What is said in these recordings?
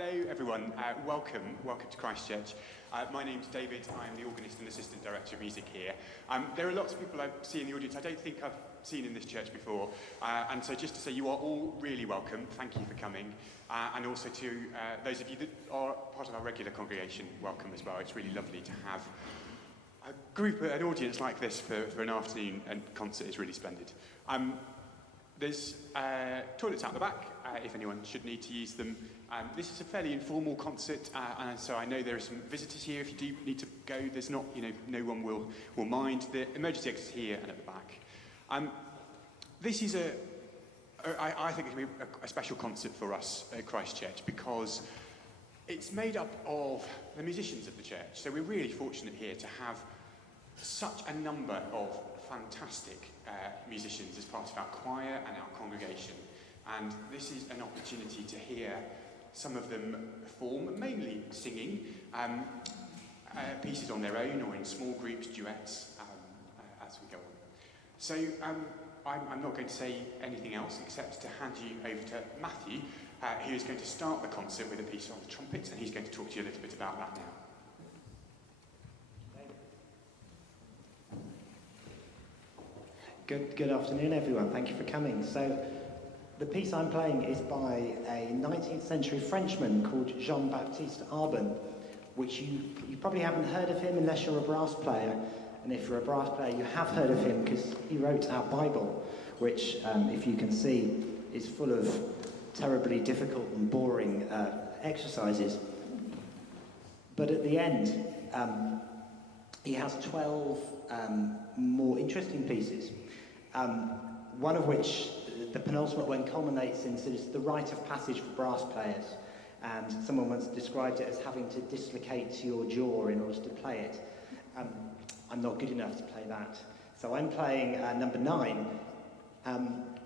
Hello everyone, welcome to Christchurch. My name's David, I'm the organist and assistant director of music here. There are lots of people I see in the audience I don't think I've seen in this church before, and so just to say you are all really welcome, thank you for coming, and also to those of you that are part of our regular congregation, welcome as well. It's really lovely to have a group, an audience like this for an afternoon, and concert is really splendid. There's toilets out the back, if anyone should need to use them. This is a fairly informal concert, and so I know there are some visitors here. If you do need to go, there's not, no one will mind. The emergency exit is here and at the back. This is I think it'll be a special concert for us at Christchurch because it's made up of the musicians of the church. So we're really fortunate here to have such a number of fantastic musicians as part of our choir and our congregation. And this is an opportunity to hear some of them perform, mainly singing, pieces on their own or in small groups, duets, as we go on. So I'm not going to say anything else except to hand you over to Matthew, who is going to start the concert with a piece on the trumpet, and he's going to talk to you a little bit about that now. Good afternoon, everyone. Thank you for coming. So, the piece I'm playing is by a 19th century Frenchman called Jean-Baptiste Arban, which you probably haven't heard of him unless you're a brass player. And if you're a brass player, you have heard of him because he wrote our Bible, which, if you can see, is full of terribly difficult and boring exercises. But at the end, he has 12 more interesting pieces. One of which, the penultimate one, culminates in sort of the rite of passage for brass players, and someone once described it as having to dislocate your jaw in order to play it. I'm not good enough to play that, so I'm playing number 9,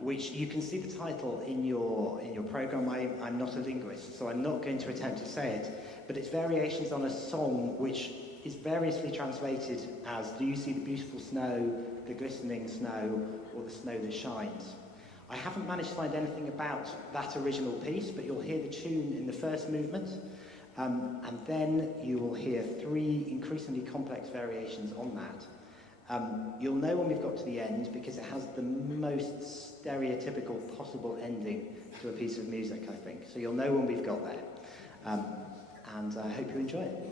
which you can see the title in your program. I'm not a linguist, so I'm not going to attempt to say it, but it's variations on a song which is variously translated as "Do you see the beautiful snow, the glistening snow, or the snow that shines?" I haven't managed to find anything about that original piece, but you'll hear the tune in the first movement, and then you will hear 3 increasingly complex variations on that. You'll know when we've got to the end because it has the most stereotypical possible ending to a piece of music, I think. So you'll know when we've got there, and I hope you enjoy it.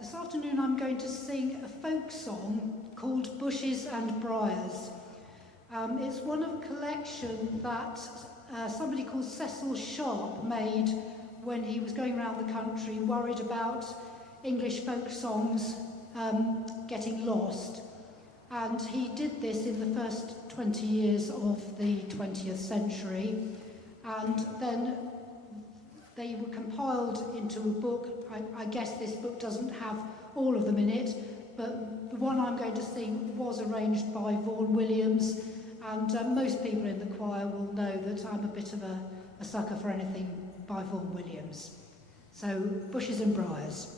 This afternoon I'm going to sing a folk song called Bushes and Briars. It's one of a collection that somebody called Cecil Sharp made when he was going around the country worried about English folk songs getting lost. And he did this in the first 20 years of the 20th century. And then they were compiled into a book. I guess this book doesn't have all of them in it, but the one I'm going to sing was arranged by Vaughan Williams, and most people in the choir will know that I'm a bit of a sucker for anything by Vaughan Williams. So, Bushes and Briars.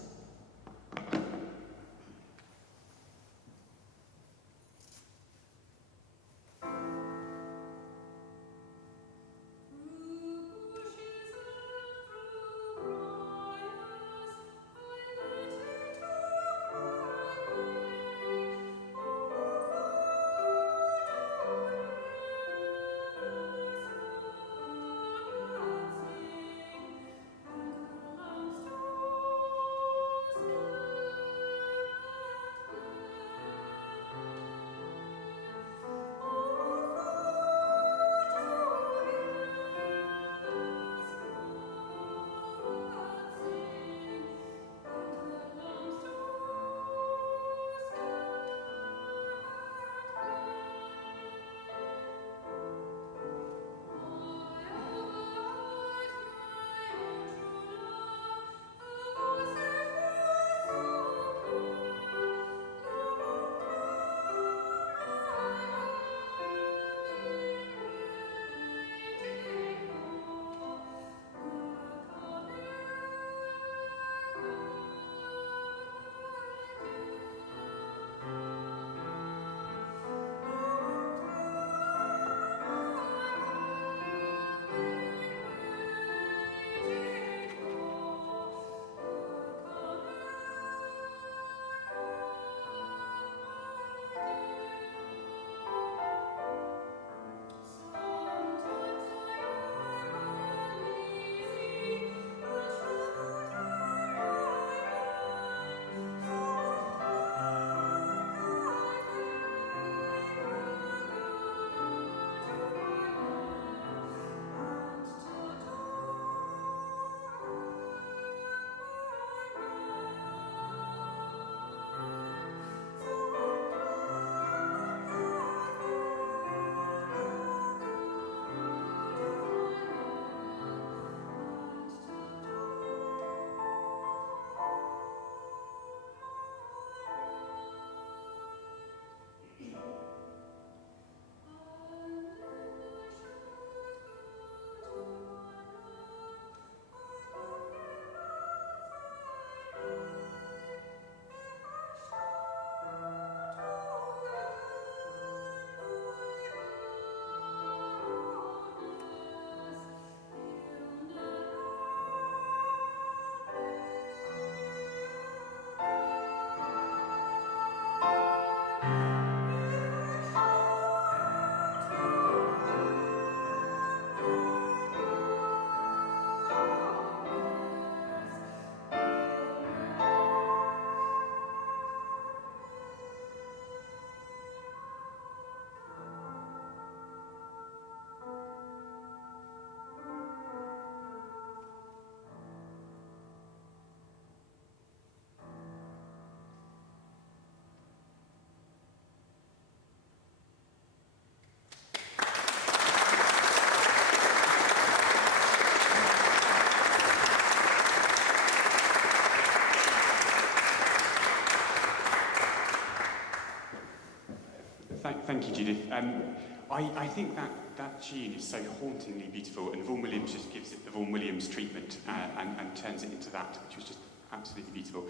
Thank you, Judith. I think that tune is so hauntingly beautiful, and Vaughan Williams just gives it the Vaughan Williams treatment and turns it into that, which was just absolutely beautiful.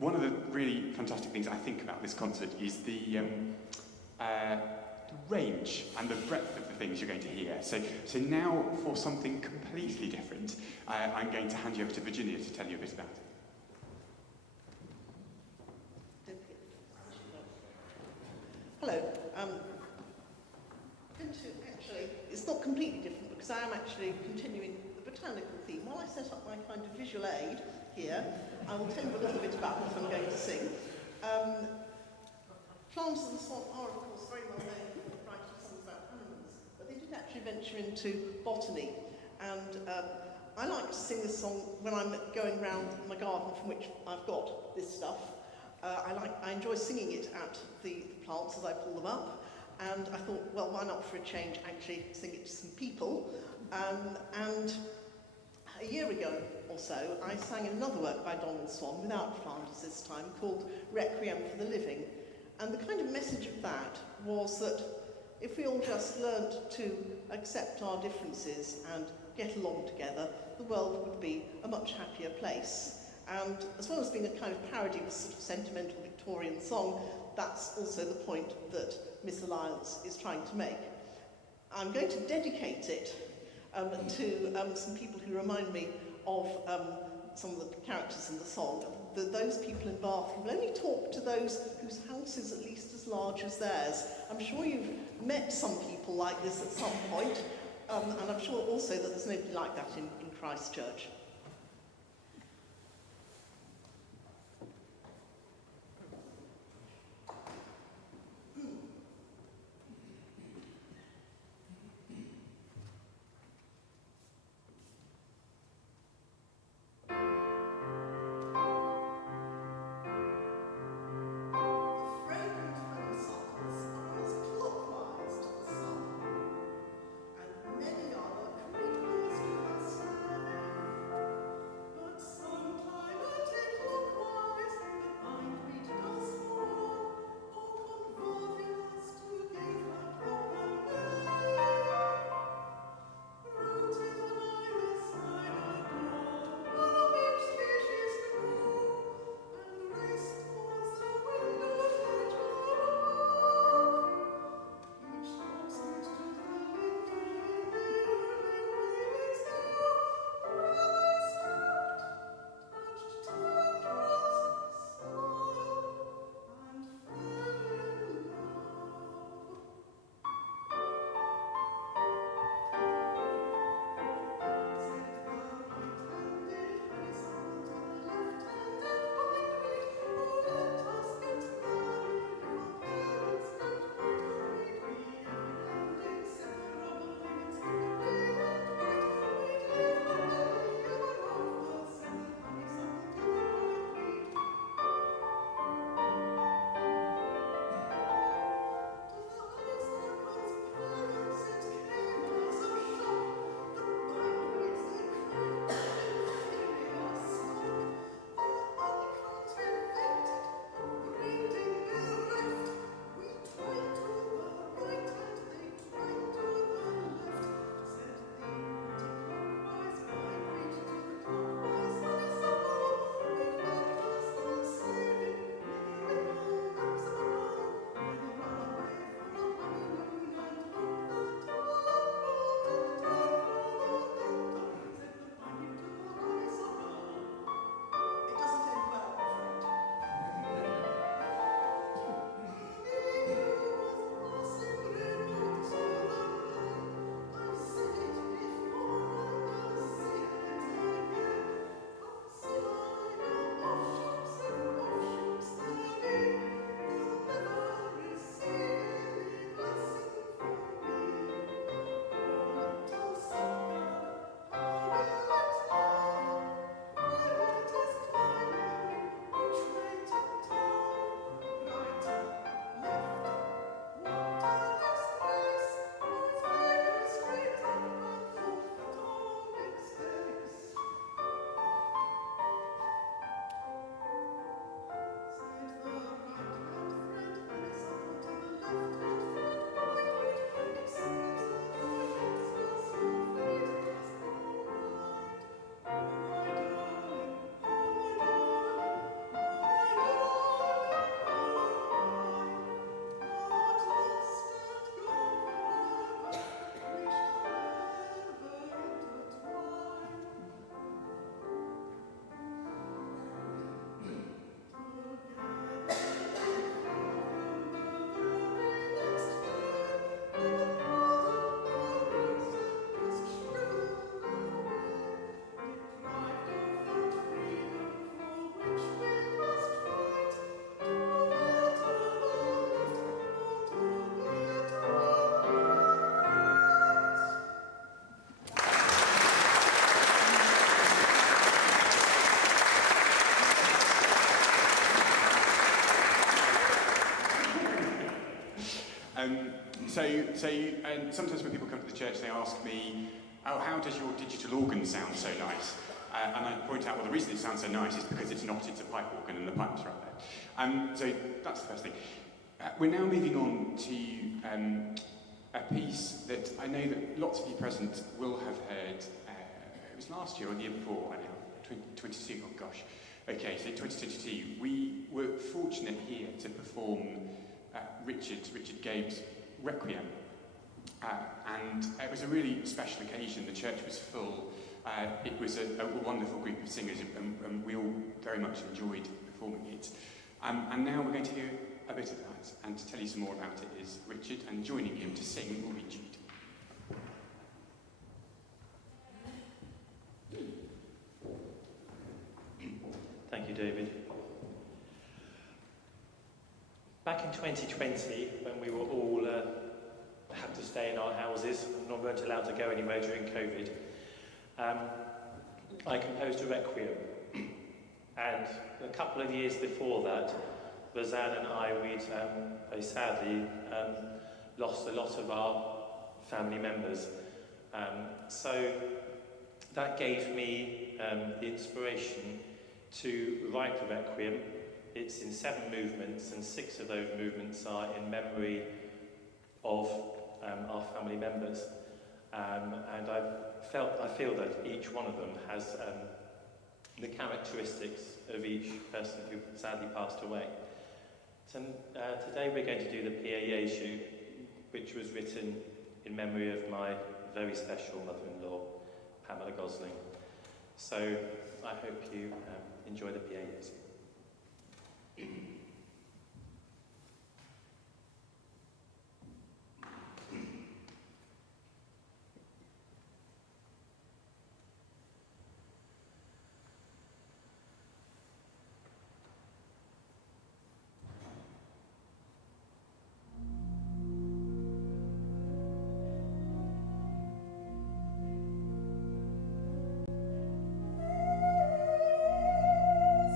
One of the really fantastic things I think about this concert is the range and the breadth of the things you're going to hear. So now, for something completely different, I'm going to hand you over to Virginia to tell you a bit about it. Hello. It's not completely different because I am actually continuing the botanical theme. While I set up my kind of visual aid, here. I will tell you a little bit about what I'm going to sing. Flanders and Swan are, of course, very well known for writing songs about animals, but they did actually venture into botany. And I like to sing this song when I'm going around my garden from which I've got this stuff. I enjoy singing it at the plants as I pull them up. And I thought, well, why not for a change actually sing it to some people? And a year ago or so, I sang another work by Donald Swann, without Flanders this time, called Requiem for the Living. And the kind of message of that was that if we all just learnt to accept our differences and get along together, the world would be a much happier place. And as well as being a kind of parody of a sort of sentimental Victorian song, that's also the point that Misalliance is trying to make. I'm going to dedicate it to some people who remind me of some of the characters in the song. Those people in Bath who will only talk to those whose house is at least as large as theirs. I'm sure you've met some people like this at some point, and I'm sure also that there's nobody like that in Christchurch. And sometimes when people come to the church, they ask me, oh, how does your digital organ sound so nice? And I point out, well, the reason it sounds so nice is because it's not, it's a pipe organ and the pipes are up there. So that's the first thing. We're now moving on to a piece that I know that lots of you present will have heard. It was last year or the year before, I know, 2022, oh gosh. Okay, so 2022, we were fortunate here to perform Richard Gabe's Requiem. And it was a really special occasion. The church was full. It was a wonderful group of singers, and we all very much enjoyed performing it. And now we're going to hear a bit of that, and to tell you some more about it is Richard, and joining him to sing will be Jude. Thank you, David. Back in 2020, when we were all had to stay in our houses and weren't allowed to go anywhere during COVID, I composed a Requiem. And a couple of years before that, Rosanne and I, we'd very sadly lost a lot of our family members. So that gave me the inspiration to write the Requiem. It's in 7 movements, and 6 of those movements are in memory of our family members. And I feel that each one of them has the characteristics of each person who sadly passed away. So today we're going to do the Jesu, which was written in memory of my very special mother-in-law, Pamela Gosling. So I hope you enjoy the Jesu.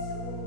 So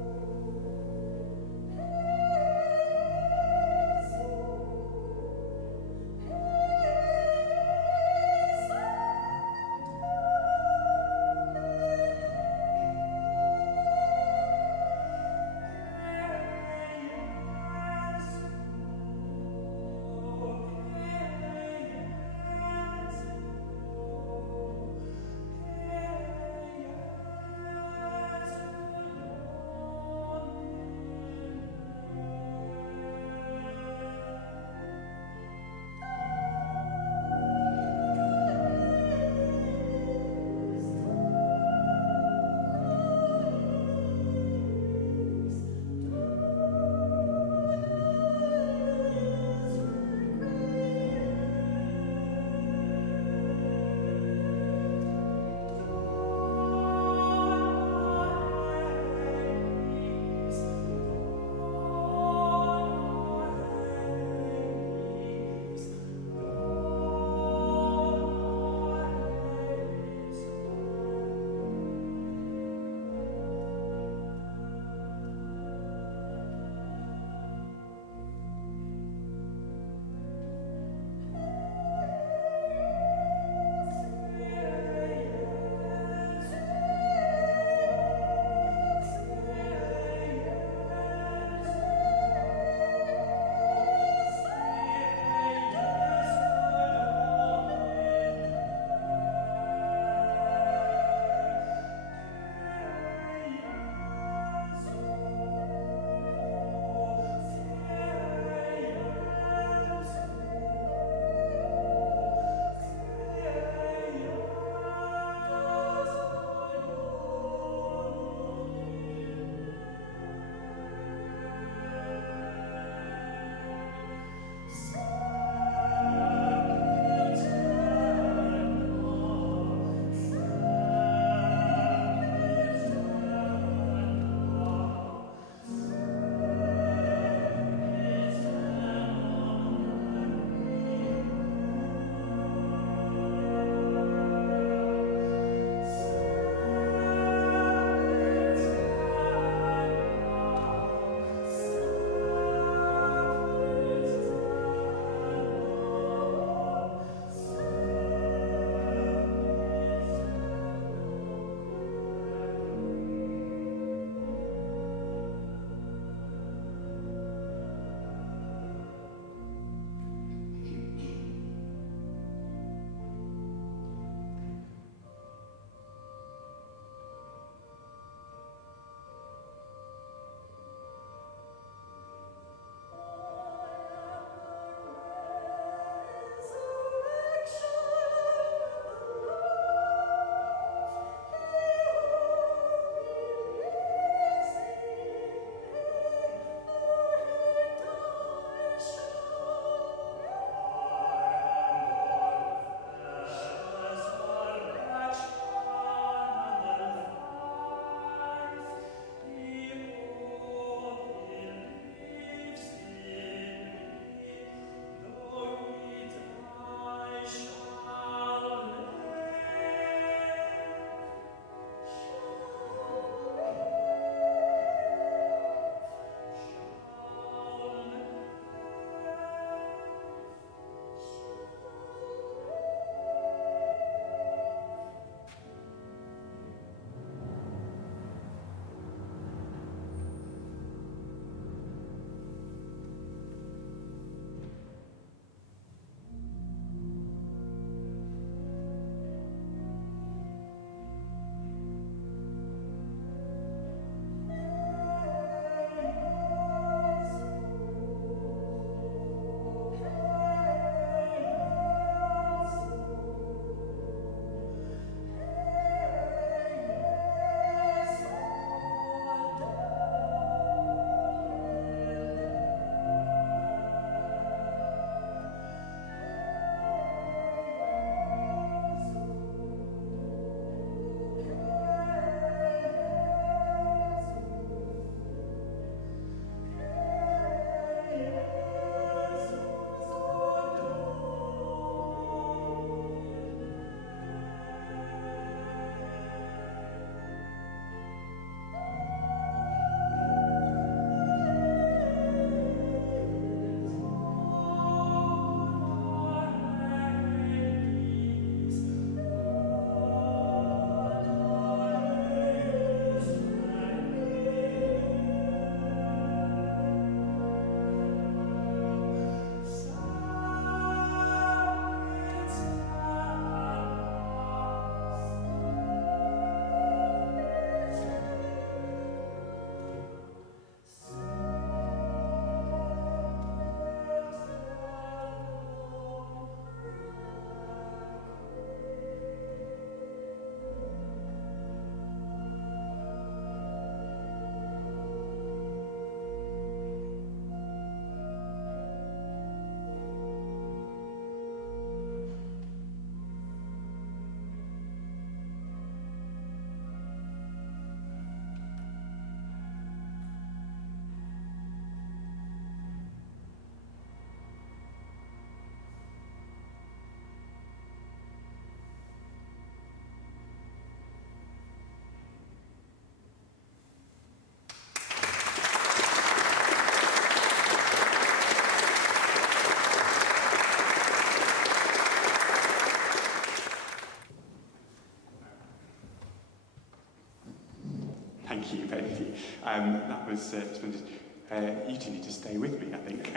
You two need to stay with me, I think.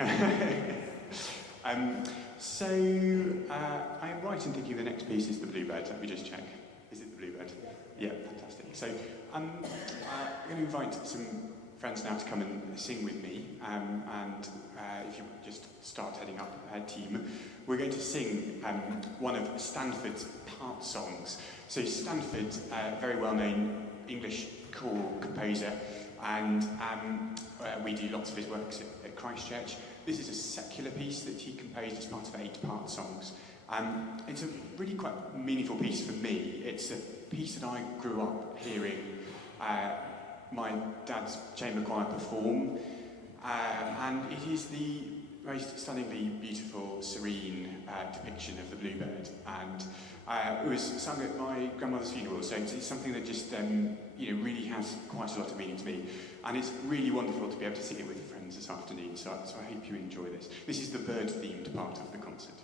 So, I am right in thinking the next piece is the Bluebird. Let me just check. Is it the Bluebird? Yeah, fantastic. So, I'm going to invite some friends now to come and sing with me. And if you just start heading up, team, we're going to sing one of Stanford's part songs. So, Stanford, very well-known English choral composer, and we do lots of his works at Christchurch. This is a secular piece that he composed as part of 8 part songs. It's a really quite meaningful piece for me. It's a piece that I grew up hearing my dad's chamber choir perform, and it is the most stunningly beautiful, serene depiction of the Bluebird. And it was sung at my grandmother's funeral, so it's something that just really has quite a lot of meaning to me. And it's really wonderful to be able to sing it with friends this afternoon, so I hope you enjoy this. This is the bird-themed part of the concert.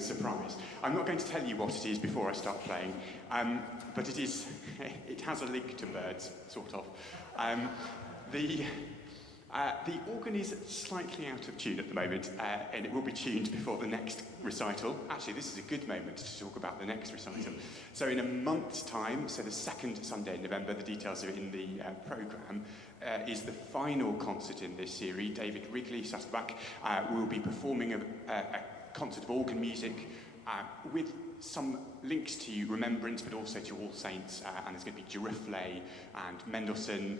surprise. I'm not going to tell you what it is before I start playing, but it has a link to birds, sort of. The organ is slightly out of tune at the moment, and it will be tuned before the next recital. Actually, this is a good moment to talk about the next recital. So in a month's time, so the second Sunday in November, the details are in the programme, is the final concert in this series. David Wrigley, sat at the back, will be performing a concert of organ music with some links to Remembrance, but also to All Saints, and there's going to be Giriflé and Mendelssohn,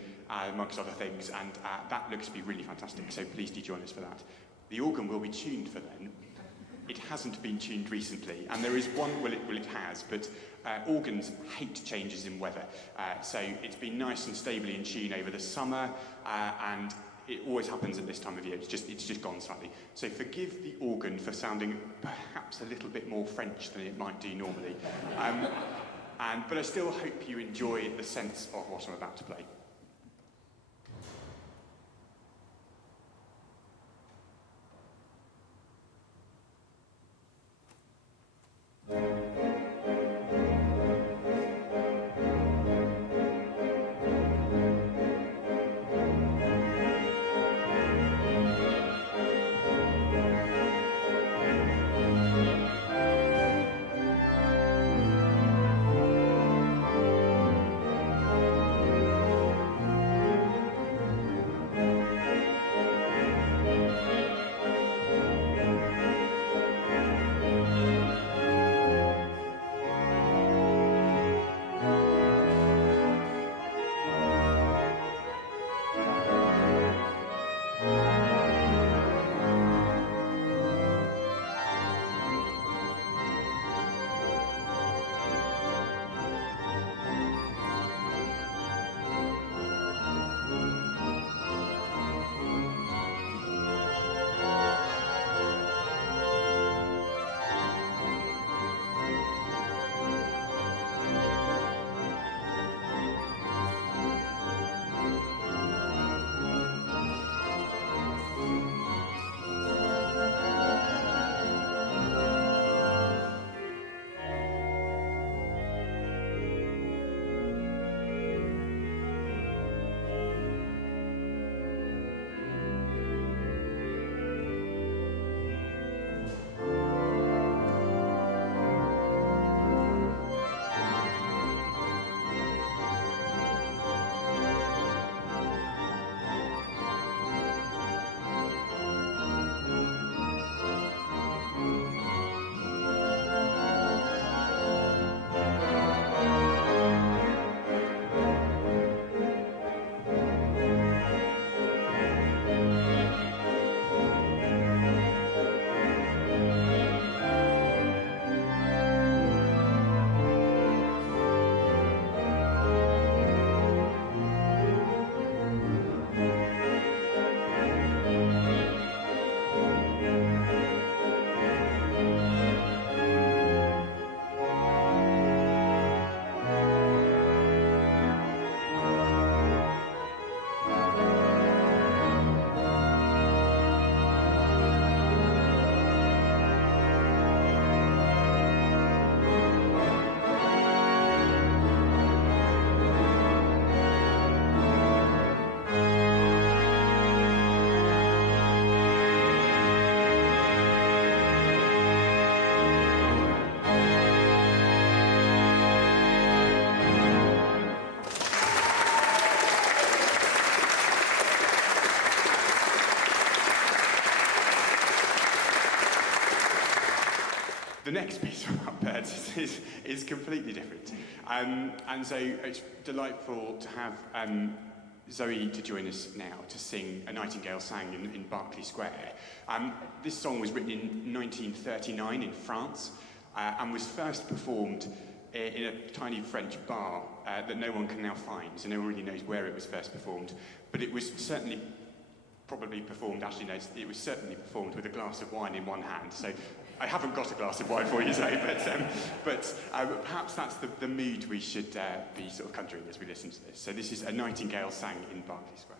amongst other things, and that looks to be really fantastic, so please do join us for that. The organ will be tuned for then. It hasn't been tuned recently, and there is one, well it has, but organs hate changes in weather, so it's been nice and stably in tune over the summer, and it always happens at this time of year. It's just gone slightly. So forgive the organ for sounding perhaps a little bit more French than it might do normally. But I still hope you enjoy the sense of what I'm about to play. The next piece about birds is completely different. And so it's delightful to have Zoe to join us now to sing A Nightingale Sang in Berkeley Square. This song was written in 1939 in France and was first performed in a tiny French bar that no one can now find, so no one really knows where it was first performed. But it was certainly probably performed, actually no, it was certainly performed with a glass of wine in one hand. So I haven't got a glass of wine for you, Zoe, but perhaps that's the mood we should be sort of conjuring as we listen to this. So this is A Nightingale Sang in Berkeley Square.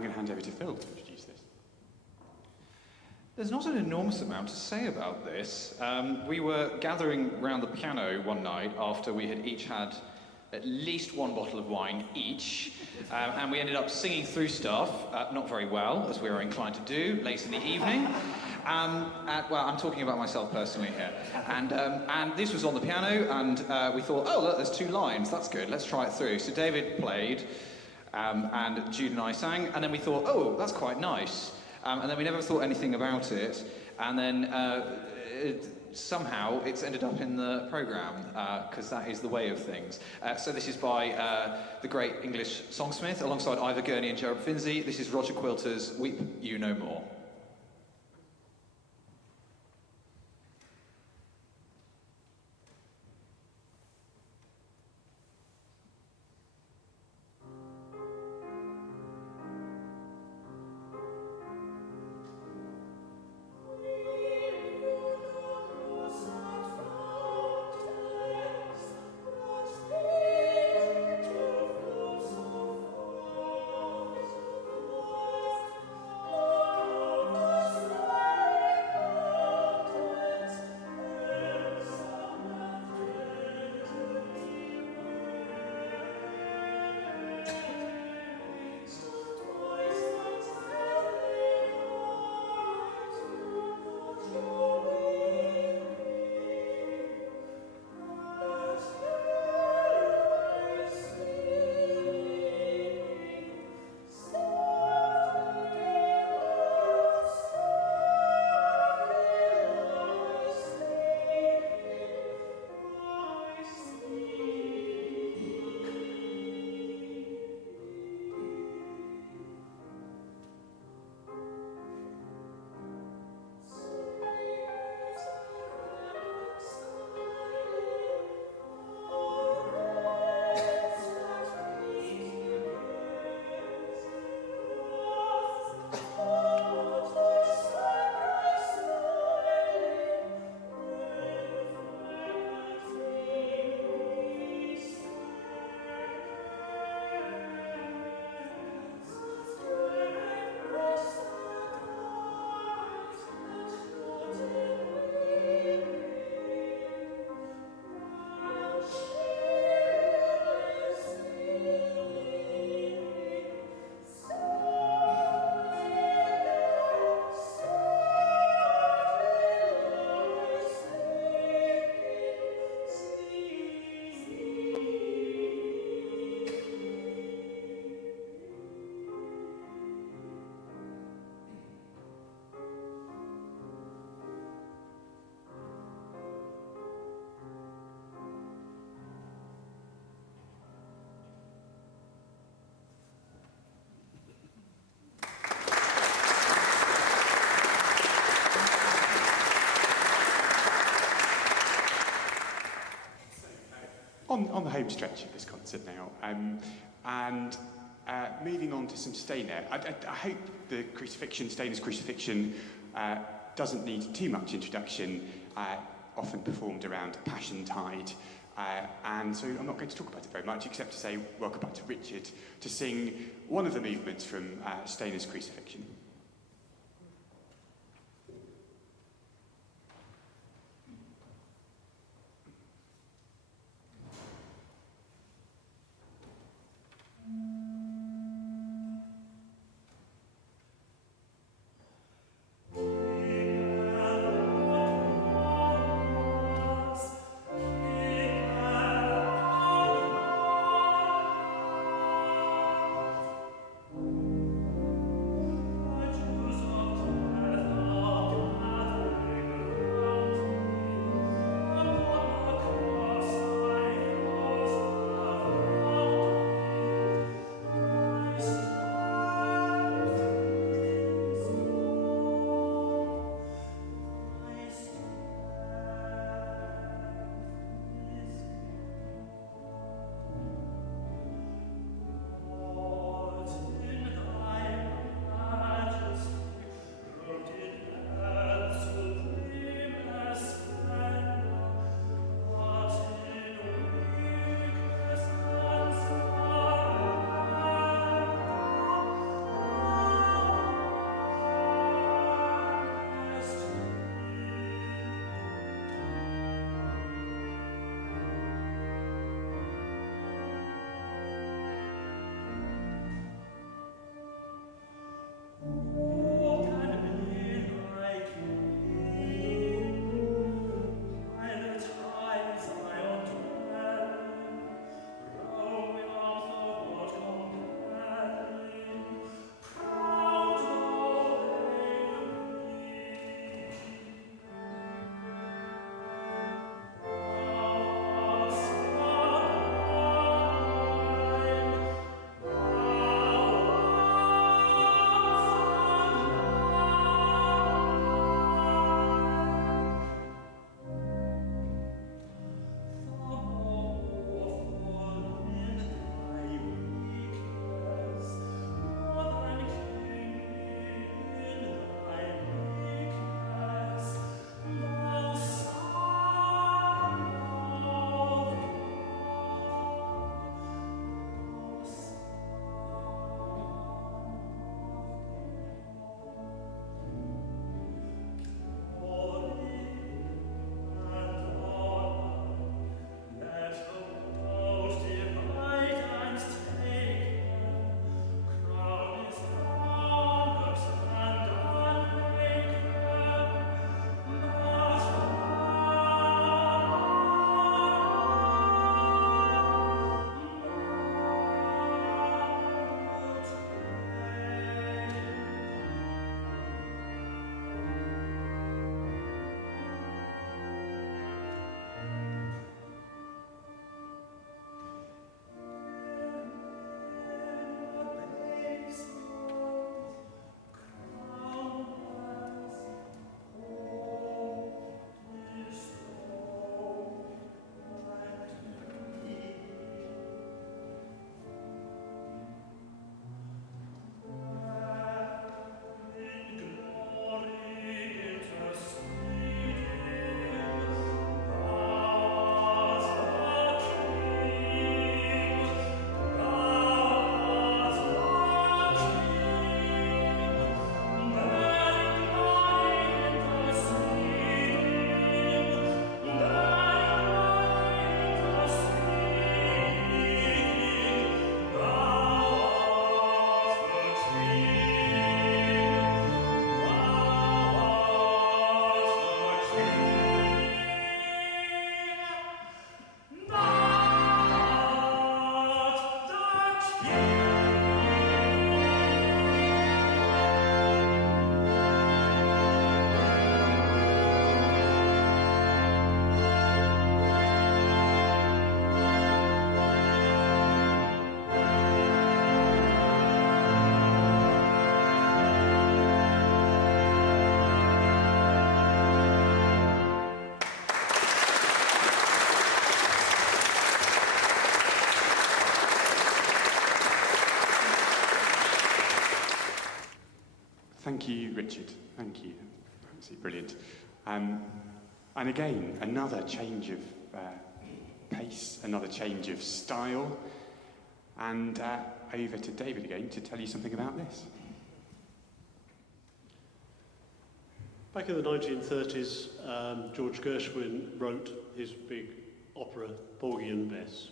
I'm going to hand over to Phil to introduce this. There's not an enormous amount to say about this. We were gathering round the piano one night after we had each had at least one bottle of wine each, and we ended up singing through stuff, not very well, as we were inclined to do, late in the evening. Well, I'm talking about myself personally here. And this was on the piano, and we thought, oh, look, there's 2 lines, that's good, let's try it through. So David played, and Jude and I sang, and then we thought, oh, that's quite nice. And then we never thought anything about it, and then somehow it's ended up in the programme, because that is the way of things. So this is by the great English songsmith, alongside Ivor Gurney and Gerald Finzi. This is Roger Quilter's Weep You No More. On the home stretch of this concert now, and moving on to some Stainer. I hope the Crucifixion, Stainer's Crucifixion, doesn't need too much introduction, often performed around Passion Tide. And so I'm not going to talk about it very much, except to say welcome back to Richard to sing one of the movements from Stainer's Crucifixion. Thank you, Richard. Thank you. Absolutely brilliant. And again, another change of pace, another change of style. And over to David again to tell you something about this. Back in the 1930s, George Gershwin wrote his big opera, Porgy and Bess.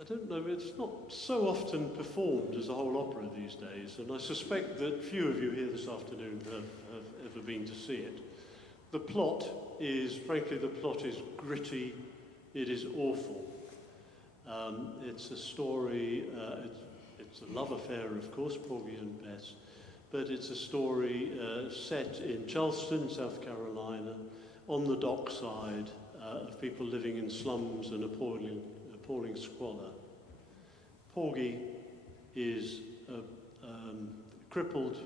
I don't know, it's not so often performed as a whole opera these days, and I suspect that few of you here this afternoon have ever been to see it. The plot is gritty, it is awful. It's a story, it's a love affair, of course, Porgy and Bess, but it's a story set in Charleston, South Carolina, on the dockside of people living in slums and appalling squalor. Porgy is a crippled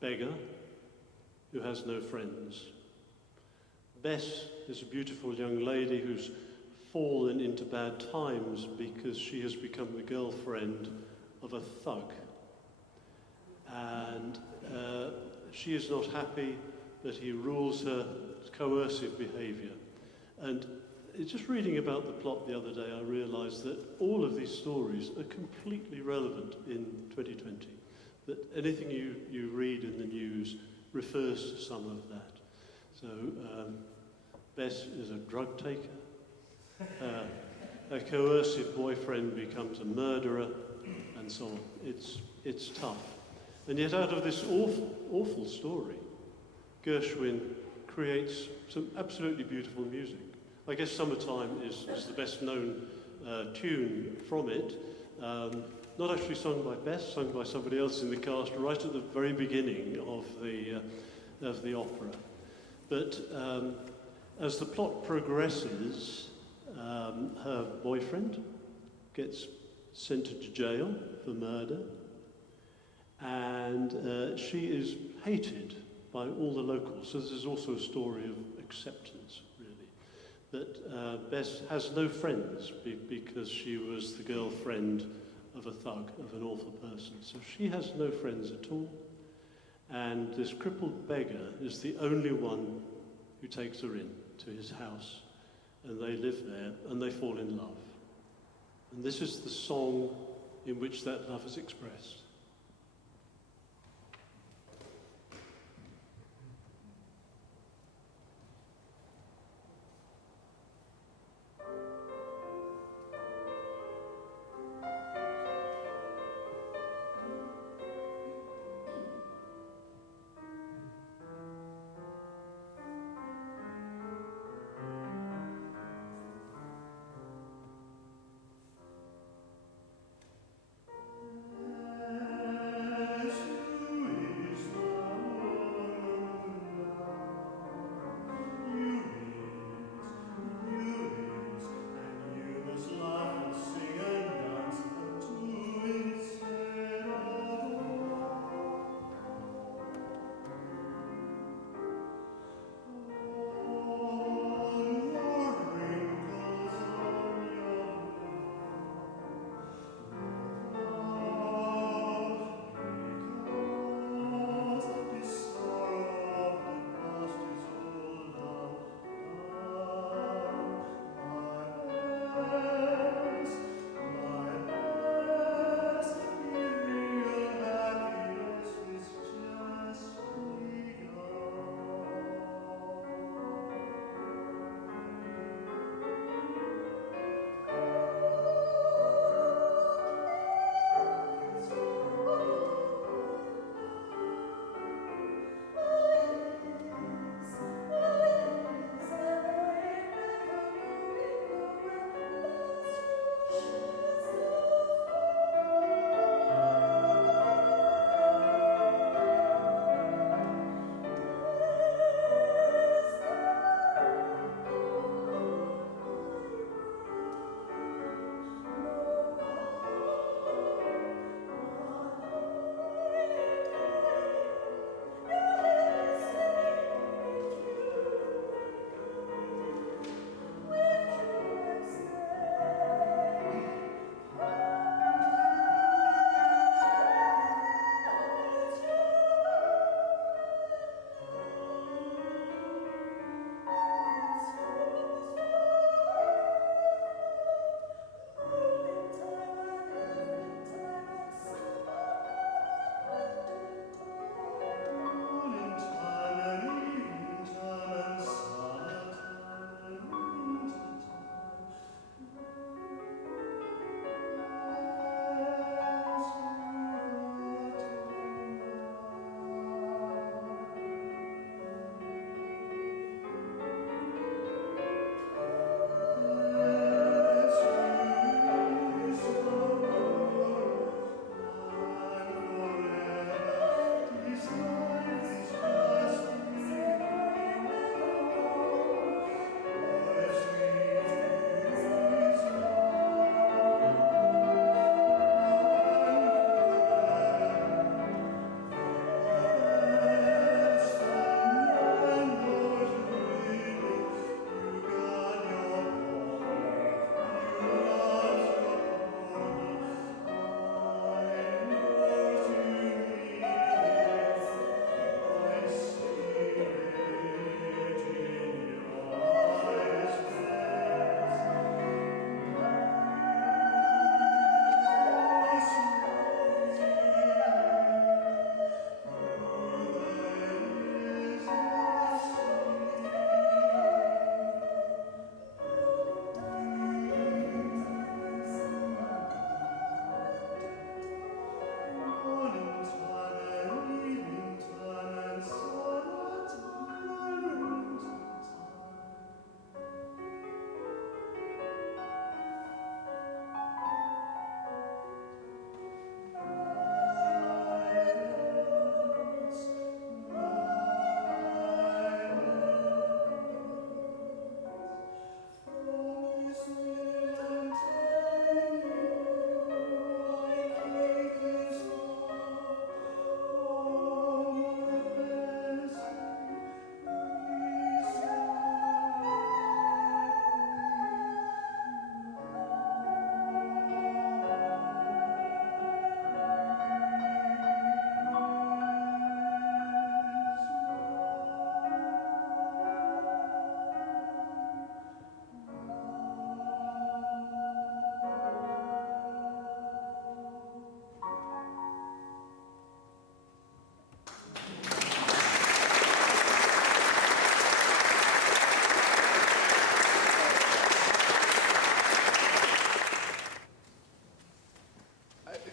beggar who has no friends. Bess is a beautiful young lady who's fallen into bad times because she has become the girlfriend of a thug. And she is not happy that he rules her coercive behaviour. And just reading about the plot the other day, I realised that all of these stories are completely relevant in 2020. That anything you read in the news refers to some of that. So Bess is a drug taker. A coercive boyfriend becomes a murderer, and so on. It's tough. And yet out of this awful story, Gershwin creates some absolutely beautiful music. I guess Summertime is the best known tune from it. Not actually sung by Bess, sung by somebody else in the cast right at the very beginning of the opera. But as the plot progresses, her boyfriend gets sent to jail for murder, and she is hated by all the locals. So this is also a story of acceptance, really. That Bess has no friends because she was the girlfriend of a thug, of an awful person. So she has no friends at all. And this crippled beggar is the only one who takes her in to his house. And they live there, and they fall in love. And this is the song in which that love is expressed.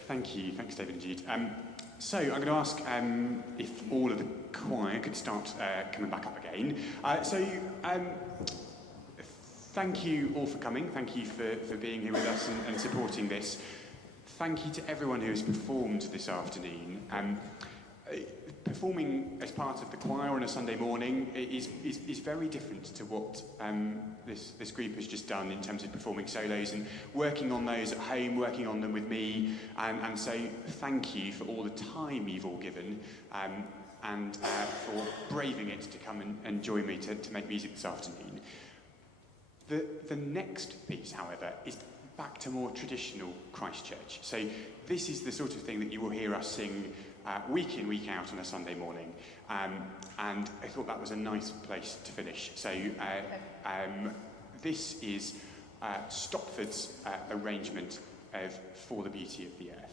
Thank you. Thanks, David and Jude. So I'm going to ask if all of the choir could start coming back up again. Thank you all for coming. Thank you for being here with us and supporting this. Thank you to everyone who has performed this afternoon. Performing as part of the choir on a Sunday morning is very different to what this group has just done in terms of performing solos and working on those at home, working on them with me. And so thank you for all the time you've all given and for braving it to come and join me to make music this afternoon. The next piece, however, is back to more traditional Christchurch. So this is the sort of thing that you will hear us sing week in, week out on a Sunday morning. And I thought that was a nice place to finish. So this is Stopford's arrangement of For the Beauty of the Earth.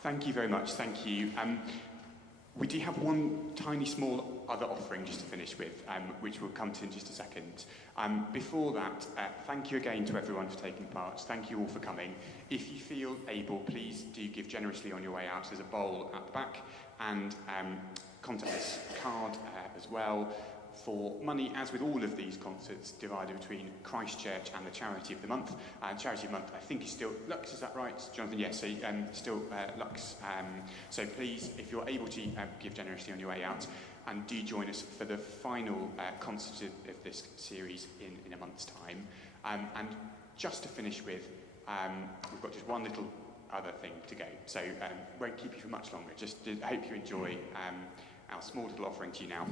Thank you very much. Thank you. We do have one tiny small other offering just to finish with, which we'll come to in just a second. Before that, thank you again to everyone for taking part. Thank you all for coming. If you feel able, please do give generously on your way out. There's a bowl at the back and contactless card as well. For money, as with all of these concerts, divided between Christchurch and the Charity of the Month. Charity of the Month, I think, is still Lux, is that right, Jonathan? Yes, so still Lux. So please, if you're able to give generously on your way out, and do join us for the final concert of this series in a month's time. And just to finish with, we've got just one little other thing to go, so won't keep you for much longer. Just I hope you enjoy our small little offering to you now.